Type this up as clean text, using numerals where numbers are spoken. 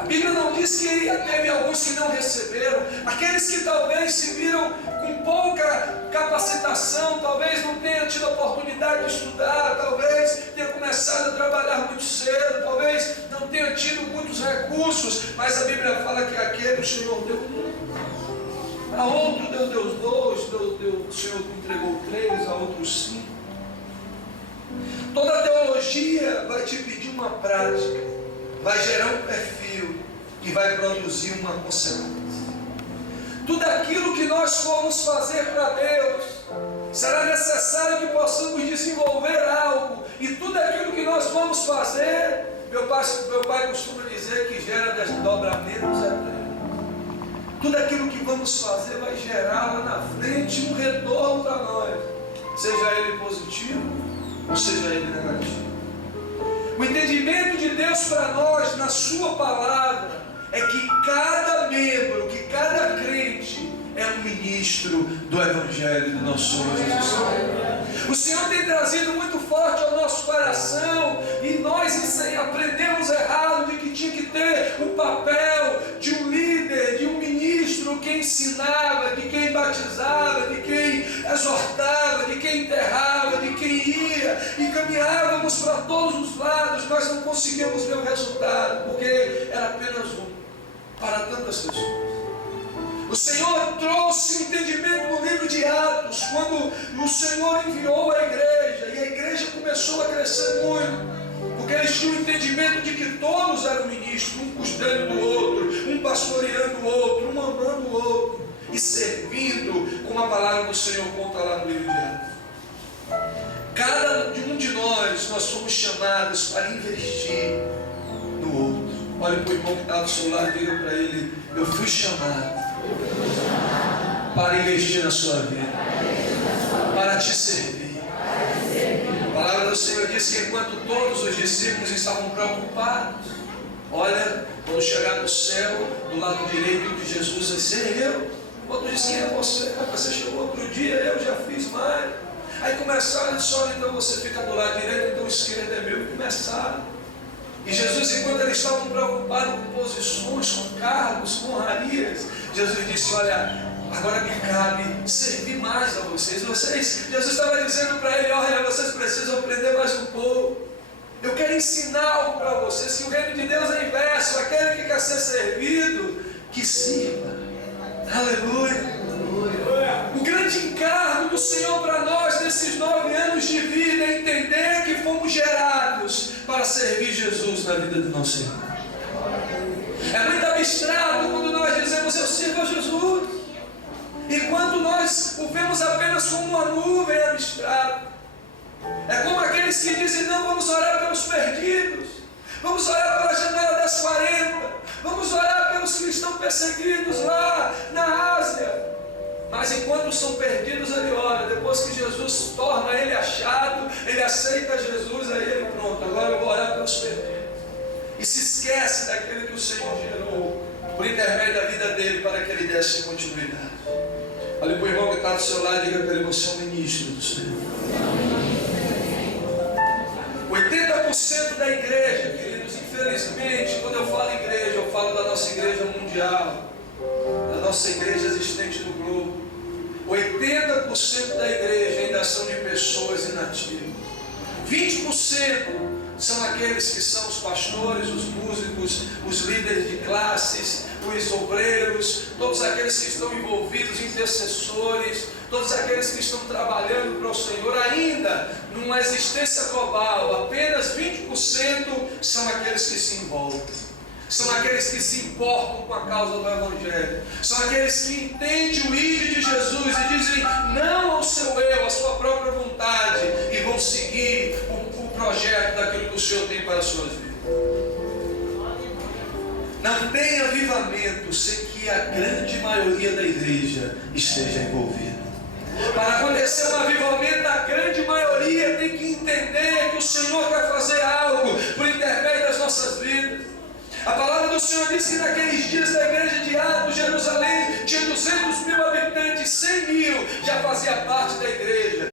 A Bíblia não diz que teve alguns que não receberam, aqueles que talvez se viram com pouca capacitação, talvez não tenham tido a oportunidade de estudar, talvez tenha começado a trabalhar muito cedo, talvez não tenha tido muitos recursos, mas a Bíblia fala que aquele o Senhor deu um, a outro deu 2, o Senhor entregou 3, a outros 5. Toda teologia vai te pedir uma prática, vai gerar um perfil e vai produzir uma consequência. Tudo aquilo que nós formos fazer para Deus, será necessário que possamos desenvolver algo, e tudo aquilo que nós vamos fazer, meu pai costuma dizer que gera desdobramentos eternos. Tudo aquilo que vamos fazer vai gerar lá na frente um retorno para nós, seja ele positivo ou seja ele negativo. O entendimento de Deus para nós na sua palavra é que cada membro, que cada crente é um ministro do Evangelho do nosso Senhor Jesus Cristo. O Senhor tem trazido muito forte ao nosso coração, e nós aprendemos errado de que tinha que ter o papel de um líder, de um ministro que ensinava, de quem batizava, de quem exortava, de quem enterrava, de quem ia, e caminhávamos para todos os lados, nós não conseguíamos ver o resultado, porque era apenas um para tantas pessoas. O Senhor trouxe o entendimento no livro de Atos, quando o Senhor enviou a igreja, e a igreja começou a crescer muito, porque eles tinham o entendimento de que todos eram ministros, um cuidando do outro, um pastoreando o outro, um amando o outro, e servindo, como a palavra do Senhor conta lá no livro de Atos. Cada um de nós somos chamados para investir no outro. Olha para o irmão que está do seu lado e diga para ele: eu fui chamado para investir na sua vida, para te servir. A palavra do Senhor diz que enquanto todos os discípulos estavam preocupados, olha, quando chegar no céu, do lado direito de Jesus, vai ser eu. Outro disse: quem é você? Você chegou outro dia, eu já fiz mais. Aí começaram a dizer: olha, então você fica do lado direito, então o esquerdo é meu. E começaram. E Jesus, enquanto eles estavam preocupados com posições, com cargos, com honrarias, Jesus disse: olha, agora me cabe servir mais a vocês. Jesus estava dizendo para ele: olha, vocês precisam aprender mais um pouco. Eu quero ensinar algo para vocês, que o reino de Deus é inverso. Aquele que quer ser servido, que sirva. Aleluia. O grande encargo do Senhor para nós nesses 9 anos de vida é entender que fomos gerados para servir Jesus na vida do nosso irmão. É muito abstrato quando nós dizemos: eu sirvo a Jesus, e quando nós o vemos apenas como uma nuvem abstrata. É como aqueles que dizem: não, vamos orar pelos perdidos, vamos orar pela janela das 40, vamos orar pelos que estão perseguidos lá na Ásia. Mas enquanto são perdidos, ele ora. Depois que Jesus torna ele achado, ele aceita Jesus, aí ele: pronto, agora eu vou orar pelos perdidos. E se esquece daquele que o Senhor gerou por intermédio da vida dele, para que ele desse continuidade. Olha para o irmão que está do seu lado e diga para ele: você é um ministro do Senhor. 80% da igreja, queridos, infelizmente, quando eu falo igreja, eu falo da nossa igreja mundial, da nossa igreja existente no globo. 80% da igreja ainda são de pessoas inativas. 20% são aqueles que são os pastores, os músicos, os líderes de classes, os obreiros, todos aqueles que estão envolvidos, intercessores, todos aqueles que estão trabalhando para o Senhor. Ainda numa existência global, apenas 20% são aqueles que se envolvem. São aqueles que se importam com a causa do Evangelho. São aqueles que entendem o ID de Jesus e dizem não ao seu eu, à sua própria vontade, e vão seguir o projeto daquilo que o Senhor tem para as suas vidas. Não tem avivamento sem que a grande maioria da igreja esteja envolvida. Para acontecer um avivamento, a grande maioria tem que entender que o Senhor quer fazer algo por intermédio das nossas vidas. A palavra do Senhor diz que naqueles dias da igreja de Atos, Jerusalém tinha 200.000 habitantes, 100.000 já fazia parte da igreja.